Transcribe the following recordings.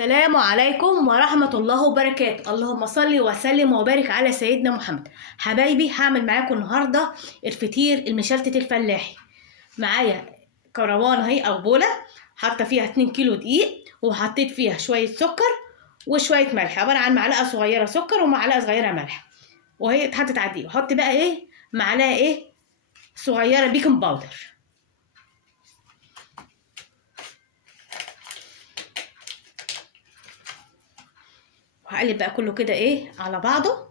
السلام عليكم ورحمة الله وبركاته. اللهم صل وسلم وبارك على سيدنا محمد. حبايبي، هعمل معاكم النهاردة الفطير المشلتت الفلاحي. معايا كروان اهي او بولة، حاطة فيها 2 كيلو دقيق، وحطيت فيها شوية سكر وشوية ملح، عبارة عن معلقة صغيرة سكر ومعلقة صغيرة ملح، وهي اتحطت على الدقيق. وحط بقى معلقة صغيرة بيكنج باودر، وهقلب بقى كله كده على بعضه.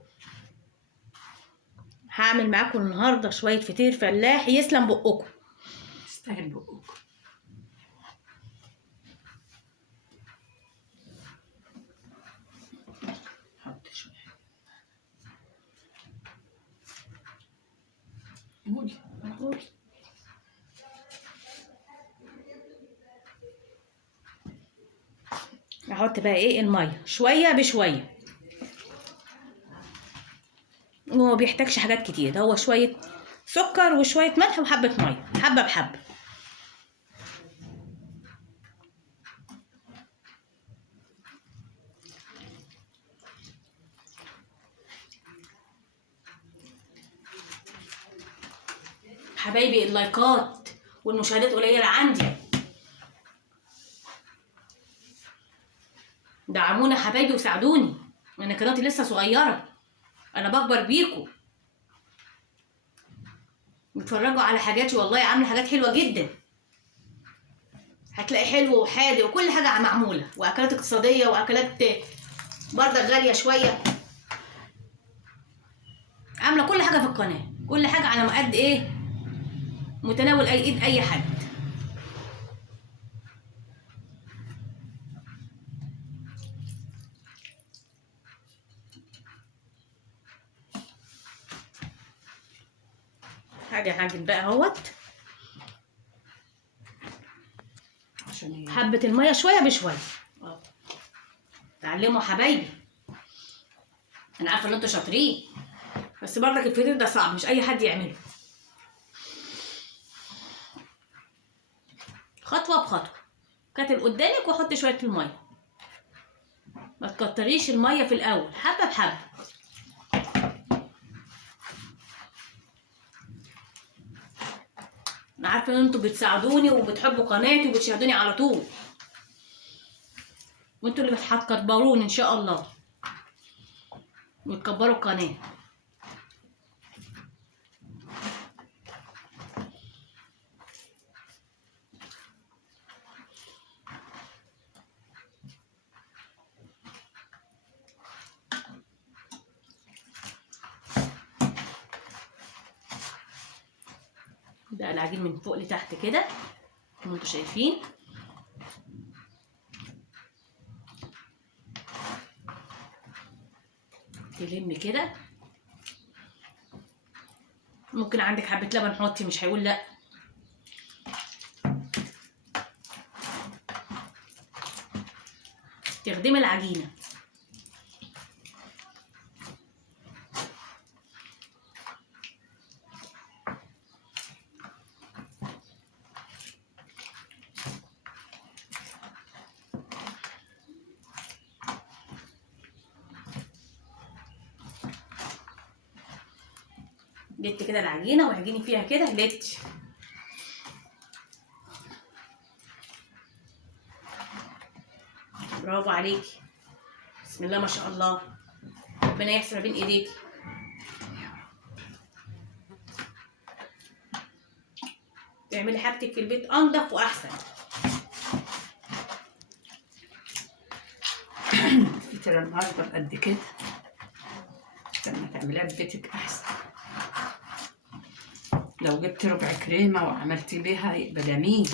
هعمل معاكم النهارده شويه فطير فلاح يسلم بقكم، يستاهل بقكم. حط شويه. قولي. احط بقى الميه شويه بشويه، وما بيحتاجش حاجات كتير، ده هو شويه سكر وشويه ملح وحبه ميه، حبه بحبه. حبايبي، اللايكات والمشاهدات قليله عندي، دعمونا حبايبي وساعدوني، انا قناتي لسه صغيره، انا بكبر بيكم. بتفرجوا على حاجاتي، والله عامله حاجات حلوه جدا، هتلاقي حلو وحادق وكل حاجه معموله، واكلات اقتصاديه واكلات برضه غاليه شويه. عامله كل حاجه في القناه، كل حاجه على مقد متناول ايد اي حد. حاجه هعجن بقى اهوت، عشان حبه الميه شويه بشويه. اتعلموا حبايبي، انا عارفه ان انتوا شاطرين، بس برضك الفطير ده صعب، مش اي حد يعمله. خطوه بخطوه، كاتل قدامك وحط شويه الميه، ما تكتريش الميه في الاول، حبه بحبه. انا عارفه ان انتوا بتساعدوني وبتحبوا قناتي وبتشاهدوني على طول، وانتوا اللي هتكبروني ان شاء الله وتكبروا القناه. بقى العجين من فوق لتحت كده زي ما انتوا شايفين. تلم كده، ممكن عندك حبه لبن حطي، مش هيقول لا. تخدمي العجينه. لت كده العجينه وهجيني فيها كده لت. برافو عليكي، بسم الله ما شاء الله، ربنا يحسن ما بين ايديكي. تعملي حاجتك في البيت انضف واحسن. الفطيرة النهارده قد كده، لما تعمليها في بيتك احسن. لو جبت ربع كريمة وعملتي بيها يبقى جميل.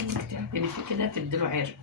انك تعملي في كده تديله عرق.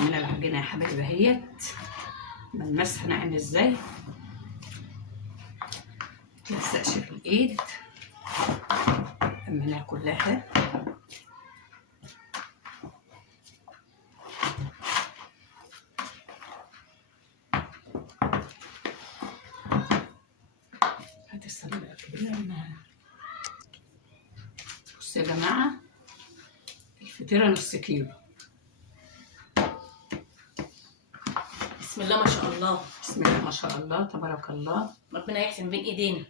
من العجينه يا حبايبي اهيت، ملمسها ناعم ازاي، متلزقش في الايد اما كلها. هات الصينيه الكبيره منها. بصوا يا جماعه، الفطيره نص كيلو. بسم الله ما شاء الله. بسم الله ما شاء الله تبارك الله. ربنا يحسن بين ايدينا.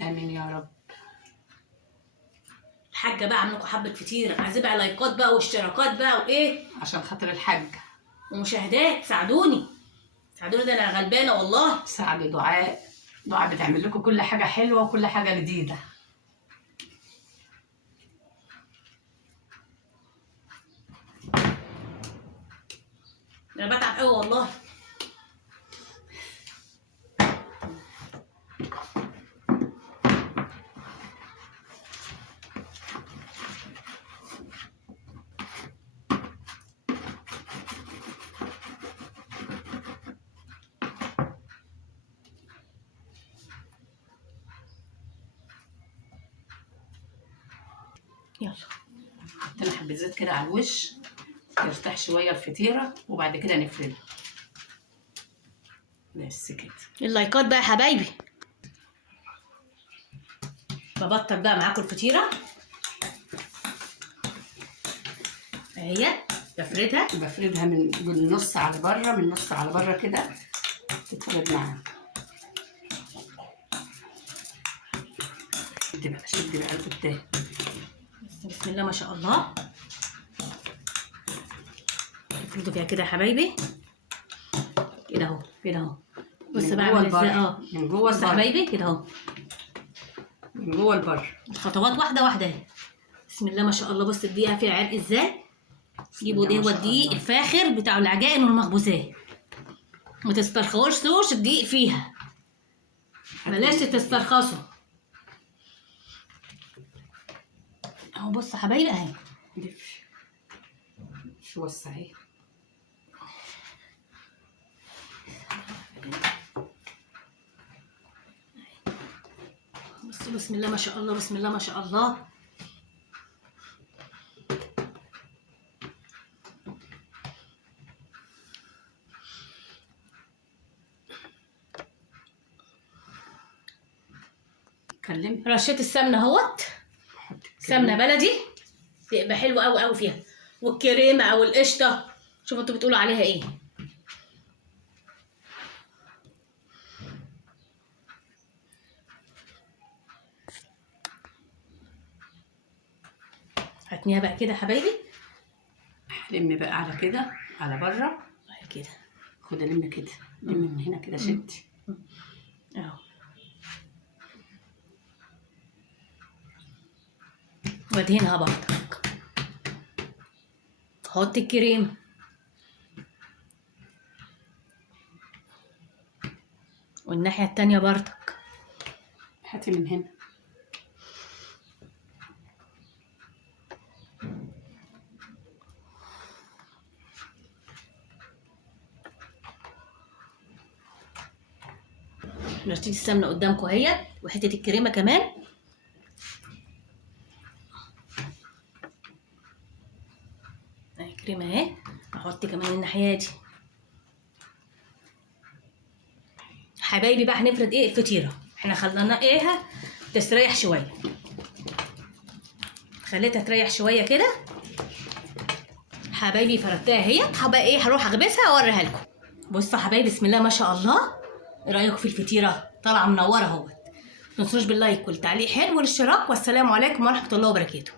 امين يا رب. الحاجه بقى عامله لكم حبه فطيره، عايزين بقى لايكات بقى واشتراكات بقى وايه عشان خاطر الحاج ومشاهدات. ساعدوني ساعدوني، ده انا غلبانه والله. ساعدوا دعاء. دعاء بتعمل لكم كل حاجه حلوه وكل حاجه جديده. انا بتعب قوي والله. يلا حطينا حبه زيت كده على الوش يرتاح شويه الفطيره، وبعد كده نفردها بس كده. اللايكات بقى يا حبايبي. ببطل بقى معاكم الفطيره اهي، بفردها من النص على بره، من النص على بره كده تتفرد معاها. شد بقى لقدام. بسم الله ما شاء الله. افردوا فيها كده يا حبايبي، كده اهو كده اهو. بص بعمل ازاي من جوه بص يا حبايبي كده اهو، من جوه لبره. الخطوات واحده واحده اهي. بسم الله ما شاء الله. بص الدقيقه فيها عرق ازاي. جيبوا ده، هو الدقيق الفاخر بتاع العجائن والمخبوزات، ما تسترخصوش الدقيق فيها، بلاش تسترخصوا اهو. بص يا حبايبي اهي. شو وسعي. بص بسم الله ما شاء الله، بسم الله ما شاء الله. كلمت رشيت السمنه اهوت، سمنه بلدي تبقى حلوه قوي قوي فيها، والكريمه او القشطه شوفوا انتوا بتقولوا عليها ايه. هاتنيها بقى كده يا حبايبي. لم بقى على كده على بره كده خد لم كده، لم من هنا كده شدي اهو. وادهنها برضك. حط الكريم والناحية التانية برضك. هاتي من هنا. رشيد السمنة قدامكم اهي، وحتة الكريمة كمان. اهي كريمة اهي. احط كمان الناحية دي. حبايبي بقى هنفرد ايه الفطيرة. احنا خلينا ايه تستريح شوية، خليتها تريح شوية كده حبايبي. فردتها اهي. هبقى ايه هروح اخبزها واوريها لكم. بصوا حبايبي بسم الله ما شاء الله. ايه رايكم في الفطيرة؟ طالعة منورة اهوت. متنسوش باللايك والتعليق حلو والاشتراك، والسلام عليكم ورحمة الله وبركاته.